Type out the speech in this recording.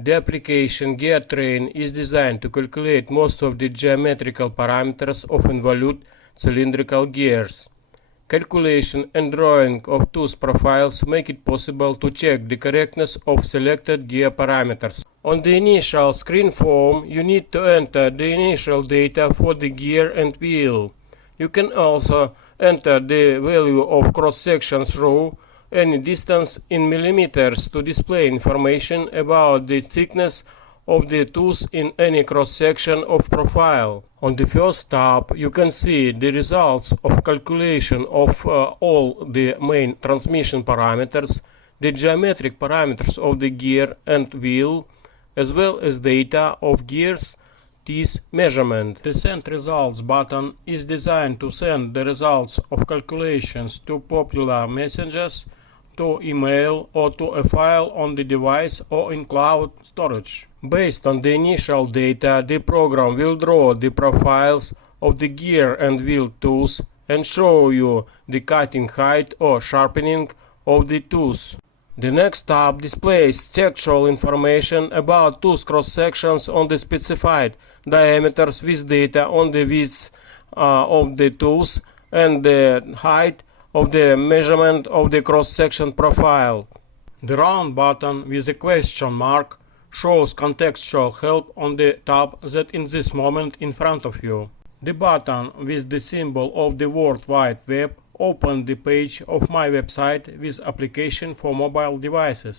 The application GearTrain is designed to calculate most of the geometrical parameters of involute cylindrical gears. Calculation and drawing of tooth profiles make it possible to check the correctness of selected gear parameters. On the initial screen form, you need to enter the initial data for the gear and wheel. You can also enter the value of cross-section through any distance in millimeters to display information about the thickness of the tooth in any cross-section of profile. On the first tab, you can see the results of calculation of all the main transmission parameters, the geometric parameters of the gear and wheel, as well as data of gears teeth measurement. The Send Results button is designed to send the results of calculations to popular messengers, to email, or to a file on the device or in cloud storage. Based on the initial data, the program will draw the profiles of the gear and wheel tooth and show you the cutting height or sharpening of the tooth. The next tab displays textual information about tooth cross-sections on the specified diameters with data on the width of the tooth and the height of the measurement of the cross-section profile. The round button with a question mark shows contextual help on the tab that in this moment in front of you. The button with the symbol of the World Wide Web opens the page of my website with application for mobile devices.